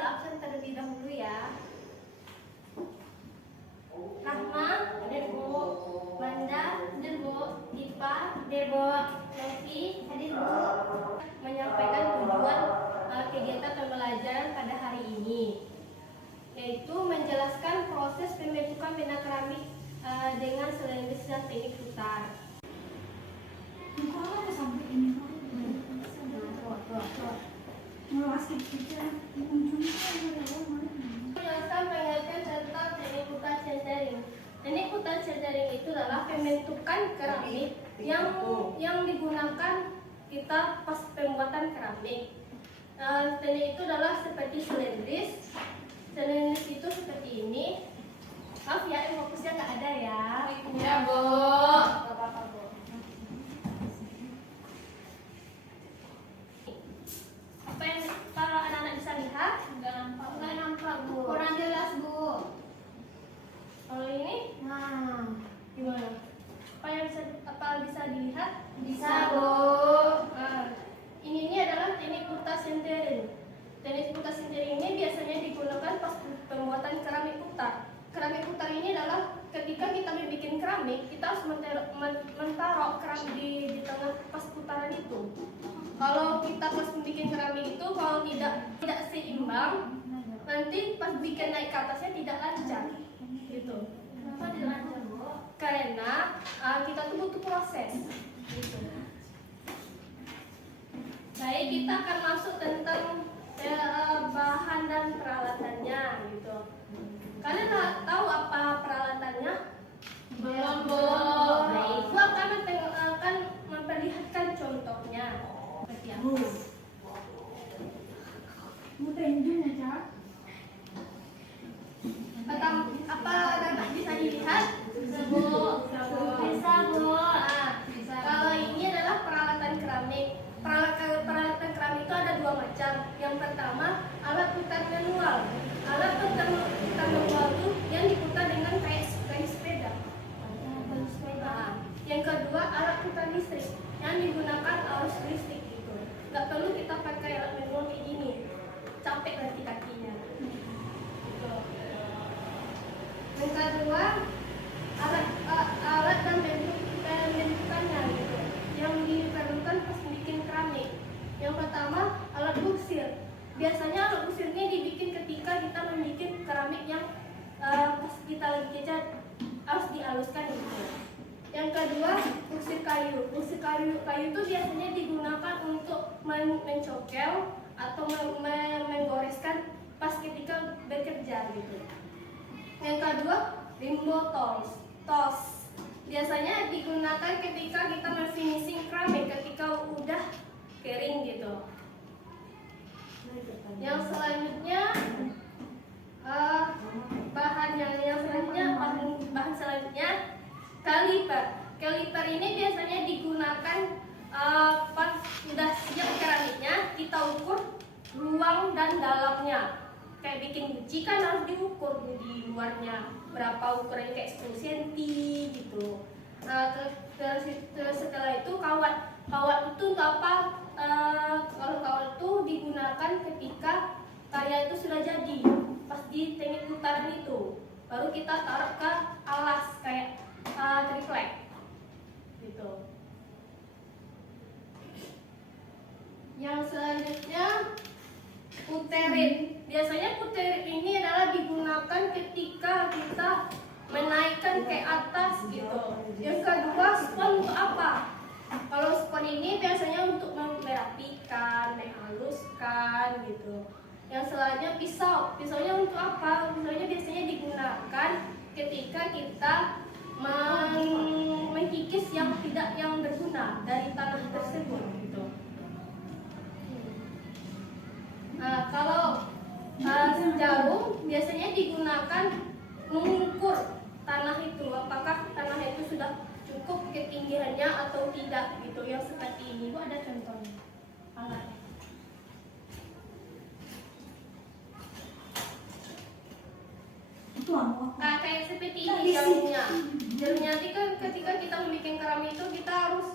panggil absen terlebih dahulu ya. Rahma, hadir Bu. Manda, hadir Bu. Dipa, hadir Bu. Novi, hadir Bu. Menyampaikan tujuan kegiatan pembelajaran pada hari ini, yaitu menjelaskan proses pembentukan benda keramik dengan selendis dan teknik putar. Menjelaskan pengertian tentang teknik putar centering. Teknik putar centering itu adalah pembentukan keramik yang digunakan kita pas pembuatan keramik. Teknik itu adalah seperti selendis. Selendis itu seperti ini. Maaf ya, fokusnya nggak ada ya. Ya, Bu. Nggak apa-apa, Bu. Apa yang kalau anak-anak bisa lihat? Nggak nampak, Bu. Kurang jelas, Bu. Kalau ini, Nah, gimana? Apa bisa dilihat? bisa, Bu. Ini adalah teknik putar centering. Teknik putar centering ini biasanya digunakan pas pembuatan keramik putar. Keramik putar ini adalah ketika kita membuat keramik, kita harus menaruh keramik di tengah pas putaran itu. Kalau kita pas membuat keramik itu, kalau tidak seimbang, nanti pas bikin naik ke atasnya tidak lancar, gitu. Kenapa tidak lancar, Bu? Karena kita tuh butuh proses, gitu. Baik, kita akan masuk tentang bahan dan peralatannya, gitu. Kalian tahu apa peralatannya? Belum, Bu. Baik, gua akan memperlihatkan contohnya. Seperti apa? Apa dapat bisa dilihat? Bisa, Bu. Bisa, Bu. Kalau ini adalah peralatan keramik. Peralatan keramik itu ada dua macam. Yang pertama, alat putar manual. Alat putar manual itu yang diputar dengan kayak sepeda. Yang kedua, alat putar listrik yang digunakan arus listrik itu. Nggak perlu kita pakai alat manual kayak gini. Capek nanti kakinya. Gitu. Yang kedua, alat dan bentukannya gitu, yang diperlukan pas bikin keramik. Yang pertama, alat buksir. Biasanya alat buksir ini dibikin ketika kita membuat keramik yang pas kita lagi cat harus dihaluskan gitu. Yang kedua, buksir kayu. Buksir kayu itu biasanya digunakan untuk mencokel atau menggoreskan pas ketika bekerja gitu. Yang kedua, rimbo tos. Biasanya digunakan ketika kita finishing keramik ketika udah kering gitu. Yang selanjutnya bahan selanjutnya kaliper. Kaliper ini biasanya digunakan pas udah siap keramiknya, kita ukur ruang dan dalamnya. Kayak bikin guci kan harus diukur di luarnya berapa ukurannya, kayak 10 cm gitu. Terus setelah itu kawat itu untuk apa? Kalau kawat itu digunakan ketika karya itu sudah jadi, pas di teknik putaran itu baru kita taruh ke alas kayak triplek gitu. Yang selanjutnya puterin. Biasanya puterin ini adalah digunakan ketika kita menaikkan ke atas gitu. Yang kedua, spon untuk apa? Kalau spon ini biasanya untuk merapikan, menghaluskan gitu. Yang selanjutnya pisau. Pisaunya untuk apa? Pisaunya biasanya digunakan ketika kita mengkikis yang berguna dari tanah tersebut gitu. Kalau jarum biasanya digunakan mengukur tanah itu, apakah tanah itu sudah cukup ketinggiannya atau tidak gitu. Yang seperti ini, Bu, ada contohnya alat. Kayak seperti ini jarumnya. Jarumnya nanti kan ketika kita membuat keramik itu kita harus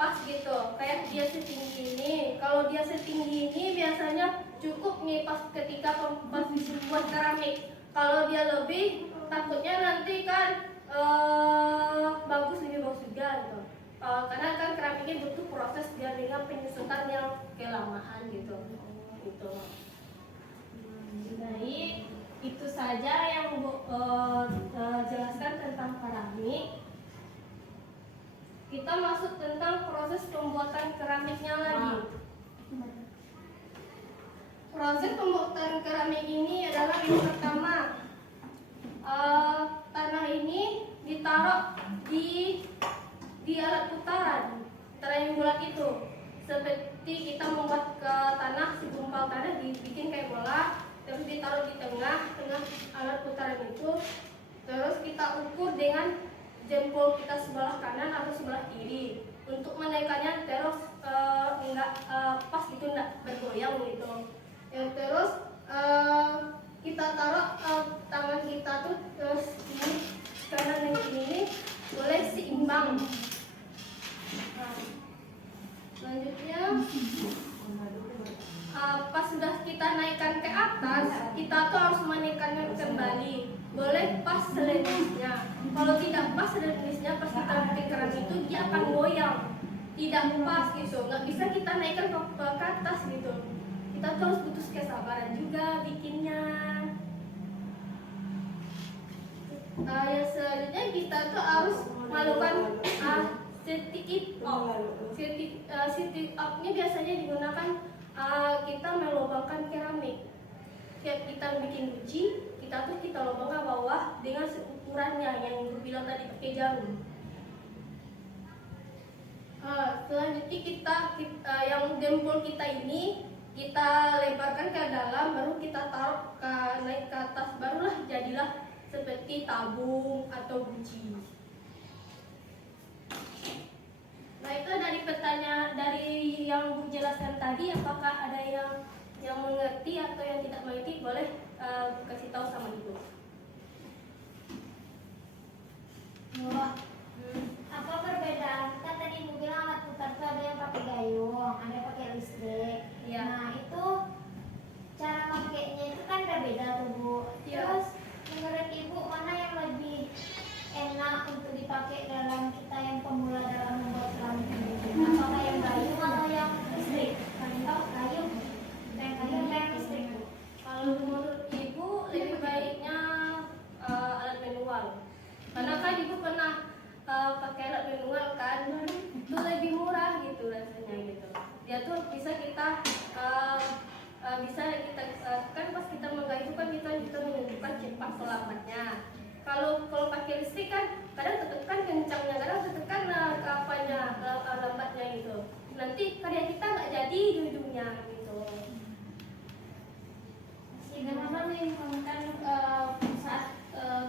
pas gitu, kayak dia setinggi ini. Kalau dia setinggi ini biasanya cukup nih pas ketika pas buat keramik. Kalau dia lebih, takutnya nanti kan lebih bagus juga gitu. Karena kan keramiknya butuh proses biar dengan penyusutan yang kelamaan gitu. Gitu. Baik, itu saja yang Bu jelaskan tentang keramik. Kita masuk tentang proses pembuatan keramiknya lagi. Proses pembuatan keramik ini adalah yang pertama, tanah ini ditaruh di alat putaran yang bulat itu. Seperti kita membuat ke tanah, segumpal tanah dibikin kayak bola, terus ditaruh di tengah alat putaran itu. Terus kita ukur dengan jempol kita sebelah kanan atau sebelah kiri untuk menaikkannya, terus pas gitu, enggak bergoyang gitu. Yang terus kita taruh tangan kita tuh terus ini kanan dan kiri ini boleh seimbang. Selanjutnya pas sudah kita naikkan ke atas, kita tuh harus menaikkannya kembali. Boleh pas selentisnya. Kalau tidak pas selentisnya, pas kita bikin keramik itu dia akan goyang, tidak pas gitu. Nggak bisa kita naikkan ke atas gitu. Kita tuh harus butuh kesabaran juga bikinnya. Yang selanjutnya kita tuh harus melakukan setting up ini biasanya digunakan kita melubangkan keramik. Kayak kita bikin guci, kita lubang ke bawah dengan seukurannya yang bilang tadi pakai jarum. Selanjutnya kita yang jempol kita ini kita lebarkan ke dalam, baru kita taruh naik ke atas, barulah jadilah seperti tabung atau guci. Nah, itu dari pertanyaan dari yang Bu jelaskan tadi, apakah ada yang mengerti atau yang tidak mengerti, boleh kasih tahu sama Ibu. Apa perbedaan? Kan tadi Ibu bilang alat putar itu ada yang pakai gayung, ada yang pakai listrik. Iya. Nah, itu cara makainya itu kan udah beda tuh, Bu. Iya. Terus menurut Ibu mana yang lebih enak untuk dipakai dalam kita yang pemula dalam membuat keramik ini? Apakah yang gayung atau yang listrik? Kalau gayung, yang listrik, Bu. Kalau menurut Ibu lebih baiknya alat manual. Karena kan Ibu pernah pakai alat manual kan, itu lebih murah gitu rasanya gitu. Dia tuh bisa kita kan pas kita menggait itu kan kita menentukan cepat atau lambatnya. Kalau pakai listrik kan kadang tekan kencangnya, kadang tekan lambatnya gitu. Nanti karya kita nggak jadi di ujungnya gitu. Bagaimana menyinkronkan saat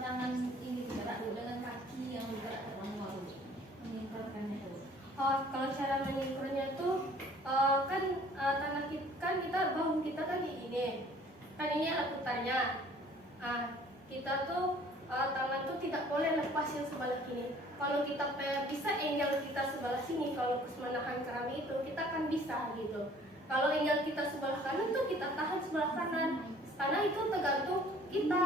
tangan ini bergerak dengan kaki yang bergerak ke bawah, menyinkronkan itu? Kalau cara menyinkronnya tuh kan tangan kita kan bahu kita kan di ini, kan ini alat putarnya. Kita tuh tangan tuh tidak boleh lepas yang sebelah kiri. Kalau kita bisa angle kita sebelah sini, kalau menahan keramik itu kita akan bisa gitu. Kalau angle kita sebelah kanan tuh kita tahan sebelah kanan, karena itu tergantung kita.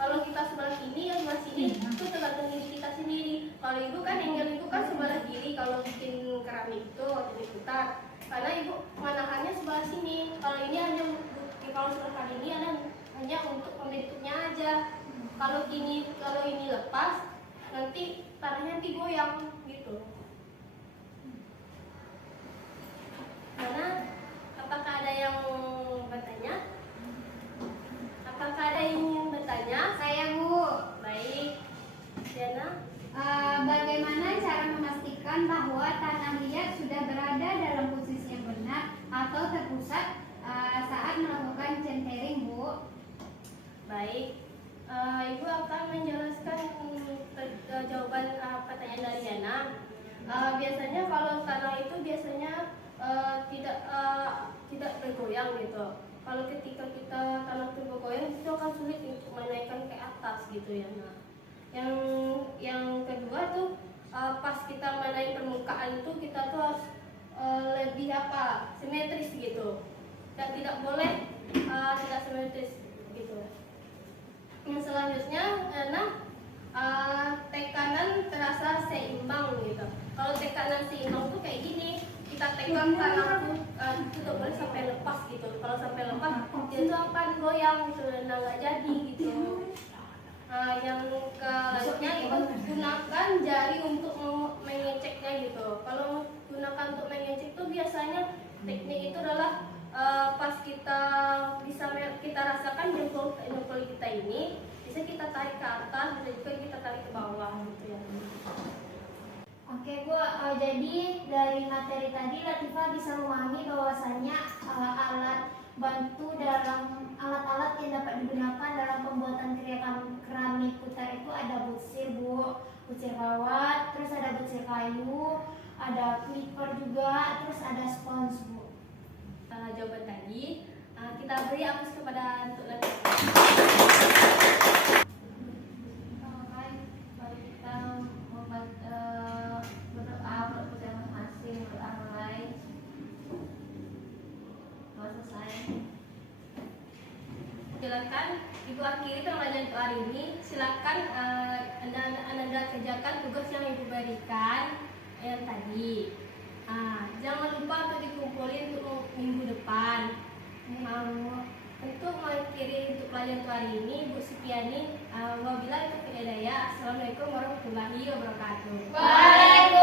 Kalau kita sebelah kiri ya sebelah sini, itu tergantung diri kita sendiri. Kalau Ibu kan angle itu kan sebelah kiri kalau bikin keramik itu waktu diputar, karena Ibu menahannya sebelah sini. Kalau ini hanya kalau sebelah kanan ini hanya untuk pembentuknya aja. Kalau ini lepas, nanti tanahnya nanti goyang gitu. Karena apakah ada yang bertanya? Apakah ada yang ingin bertanya? Saya, Bu. Baik, Diana. Bagaimana cara memastikan bahwa tanah liat sudah berada dalam posisi yang benar atau terpusat saat melakukan centering, Bu? Baik, Ibu akan menjelaskan jawaban pertanyaan dari Diana. Biasanya kalau tanah itu biasanya tidak bergoyang gitu. Kalau ketika kita tanah itu bergoyang, itu akan sulit untuk menaikkan ke atas gitu ya. Nah, yang kedua tuh pas kita menaik permukaan itu kita tuh harus lebih simetris gitu. Dan tidak boleh tidak simetris gitu. Yang selanjutnya tekanan terasa seimbang gitu. Kalau tekanan seimbang tuh kayak gini, kita tekan tanahku itu tuh boleh sampai lepas gitu. Kalau sampai lepas itu akan goyang gitu, nah nggak jadi gitu. Yang selanjutnya itu gunakan jari untuk mengeceknya gitu. Kalau gunakan untuk mengecek tuh biasanya teknik itu adalah pas kita kita rasakan jempol kita ini bisa kita tarik ke atas, bisa juga kita tarik ke bawah gitu ya. Oke Bu, jadi dari materi tadi Latifah bisa memahami bahwasannya alat bantu dalam alat-alat yang dapat digunakan dalam pembuatan keramik putar itu ada butsir Bu, butsir kawat, terus ada butsir kayu, ada clipper juga, terus ada spons Bu. Jawaban tadi kita beri aplaus kepada untuk Latifah. Mari kita berdoa untuk masing-masing, berdoa mulai. Selesai. Silakan Ibu akhiri pengajian untuk hari ini. Silakan Anda kerjakan tugas yang Ibu berikan yang tadi. Jangan lupa untuk dikumpulin untuk minggu depan. Untuk mengakhiri untuk pelajaran untuk hari ini, Bu Supiani, wabillahi taufiq wal hidayah. Assalamualaikum warahmatullahi wabarakatuh. Waalaikumsalam.